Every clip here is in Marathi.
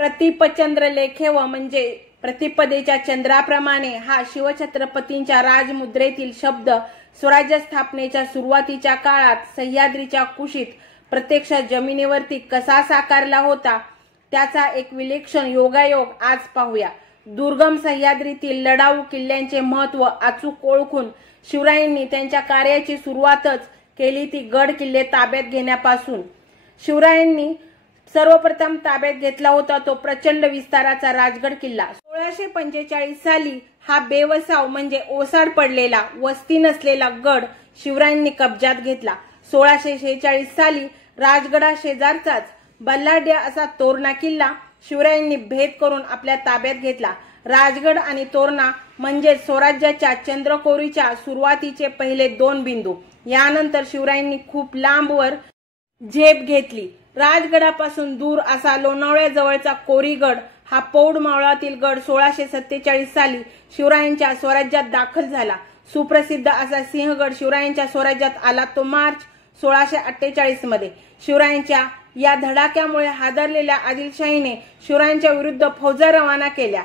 प्रतिपचंद्र लेखेव म्हणजे प्रतिपदेच्या चंद्राप्रमाणे हा शिवछत्रपतींच्या राजमुद्रेतील शब्द स्वराज्य स्थापनेच्या सुरुवातीच्या काळात सह्याद्रीच्या कुशीत प्रत्यक्ष जमिनीवरती कसा साकारला होता त्याचा एक विलक्षण योगायोग आज पाहूया। दुर्गम सह्याद्रीतील लढाऊ किल्ल्यांचे महत्त्व अचूक ओळखून शिवरायांनी त्यांच्या कार्याची सुरुवातच केली ती गड किल्ले ताब्यात घेण्यापासून। शिवरायांनी सर्वप्रथम ताब्यात घेतला होता तो प्रचंड विस्ताराचा राजगड किल्ला। 1645 साली हा बेवसाव म्हणजे ओसाड पडलेला वस्ती नसलेला गड शिवरायांनी कब्जात घेतला। 1646 साली राजगडा शेजारचाच बल्लाढ्या असा तोरणा किल्ला शिवरायांनी भेद करून आपल्या ताब्यात घेतला। राजगड आणि तोरणा म्हणजे स्वराज्याच्या चंद्रकोरीच्या सुरुवातीचे पहिले दोन बिंदू। यानंतर शिवरायांनी खूप लांबवर झेप घेतली। राजगडापासून दूर असा लोणावळ्याजवळचा कोरीगड हा पौड मावळातील गड 1647 साली शिवरायांच्या स्वराज्यात दाखल झाला। सुप्रसिद्ध असा सिंहगड शिवरायांच्या स्वराज्यात आला तो मार्च 1648 मध्ये। शिवरायांच्या या धडाक्यामुळे हादरलेल्या आदिलशाहीने शिवरायांच्या विरुद्ध फौजा रवाना केल्या।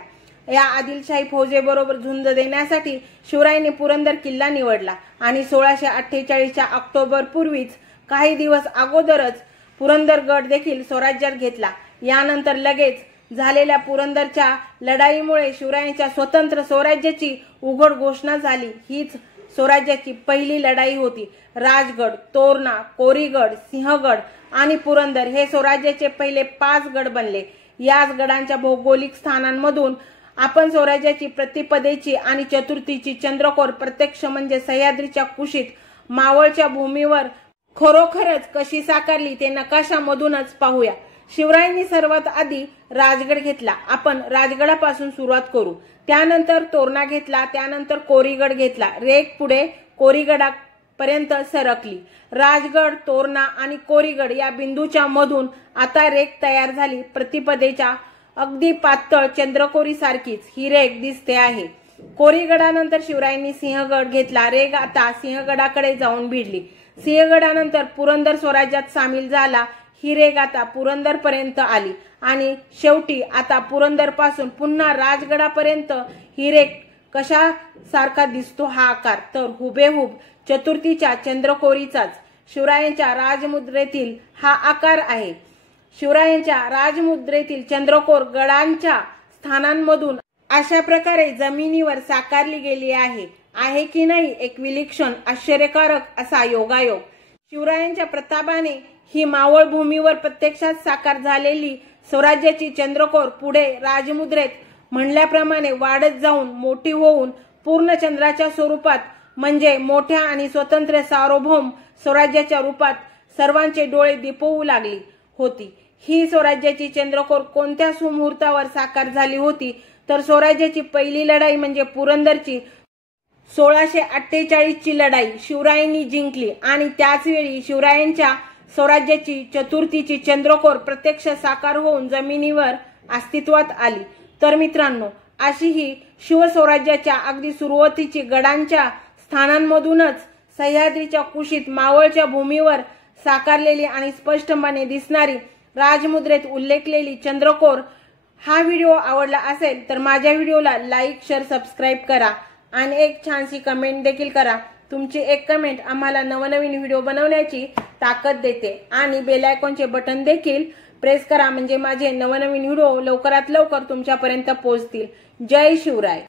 या आदिलशाही फौजेबरोबर झुंज देण्यासाठी शिवरायांनी पुरंदर किल्ला निवडला आणि 1648च्या ऑक्टोबर पूर्वीच काही दिवस अगोदरच पुरंदरगड देखील स्वराज्यात घेतला। यानंतर लगेच झालेल्या पुरंदरच्या लढाईमुळे शिवरायांच्या स्वतंत्र स्वराज्याची उघड घोषणा झाली। हीच स्वराज्याची पहिली लढाई होती। राजगड, तोरणा, कोरीगड, सिंहगड आणि पुरंदर हे स्वराज्याचे पहिले 5 गड बनले। याच गडांच्या भौगोलिक स्थानांमधून आपण स्वराज्याची प्रतिपदेची आणि चतुर्थीची चंद्रकोर प्रत्यक्ष म्हणजे सह्याद्रीच्या कुशीत मावळच्या भूमीवर खरोखरच कशी साकारली ते नकाशामधूनच पाहूया। शिवरायांनी सर्वात आधी राजगड घेतला। आपण राजगडापासून सुरुवात करू। त्यानंतर तोरणा घेतला, त्यानंतर कोरीगड घेतला। रेख पुढे कोरीगडापर्यंत सरकली। राजगड, तोरणा आणि कोरीगड या बिंदूच्या मधून आता रेख तयार झाली। प्रतिपदेच्या अगदी पातळ चंद्रकोरी सारखीच ही रेख दिसते आहे। कोरीगडानंतर शिवरायांनी सिंहगड घेतला। रेख आता सिंहगडाकडे जाऊन भिडली। सिंहगडानंतर पुरंदर स्वराज्यात सामील झाला। ही रेख आता पुरंदर पर्यंत आली आणि शेवटी आता पुरंदर पासून पुन्हा राजगडापर्यंत ही रेख कशा सारखा दिसतो हा आकार तर हुबेहूब चतुर्थीच्या चंद्रकोरीचाच शिवरायांच्या राजमुद्रेतील हा आकार आहे। शिवरायांच्या राजमुद्रेतील चंद्रकोर गडांच्या स्थानांमधून अशा प्रकारे जमिनीवर साकारली गेली आहे की नाही एक विलक्षण आश्चर्यकारक असा योगायोग। शिवरायांच्या प्रतापाने ही मावळ भूमीवर प्रत्यक्षात साकार झालेली स्वराज्याची चंद्रकोर पुढे राजमुद्रेत म्हणल्याप्रमाणे वाढत जाऊन मोठी होऊन पूर्ण चंद्राच्या स्वरूपात म्हणजे मोठ्या आणि स्वतंत्र सार्वभौम स्वराज्याच्या रूपात सर्वांचे डोळे दिपवू लागली होती। ही स्वराज्याची चंद्रकोर कोणत्या सुमुहूर्तावर साकार झाली होती तर स्वराज्याची पहिली लढाई म्हणजे पुरंदरची 1648 ची लढाई शिवरायांनी जिंकली आणि त्याच वेळी शिवरायांच्या स्वराज्याची चतुर्थीची चंद्रकोर प्रत्यक्ष साकार होऊन जमिनीवर अस्तित्वात आली। तर मित्रांनो, अशी ही शिवस्वराज्याच्या अगदी सुरुवातीची गडांच्या स्थानांमधूनच सह्याद्रीच्या कुशीत मावळच्या भूमीवर साकारलेली आणि स्पष्टपणे दिसणारी राजमुद्रेत उल्लेखलेली चंद्रकोर। हा व्हिडिओ आवडला असेल तर माझ्या व्हिडिओला लाईक, शेअर, सबस्क्राईब करा आणि एक छानशी कमेंट देखील करा। तुमची एक कमेंट आम्हाला नवनवीन व्हिडिओ बनवण्याची ताकद देते आणि बेल आयकॉनचे बटन देखील प्रेस करा म्हणजे माझे नवनवीन व्हिडिओ लवकरात लवकर तुमच्यापर्यंत पोहोचतील। जय शिवराय।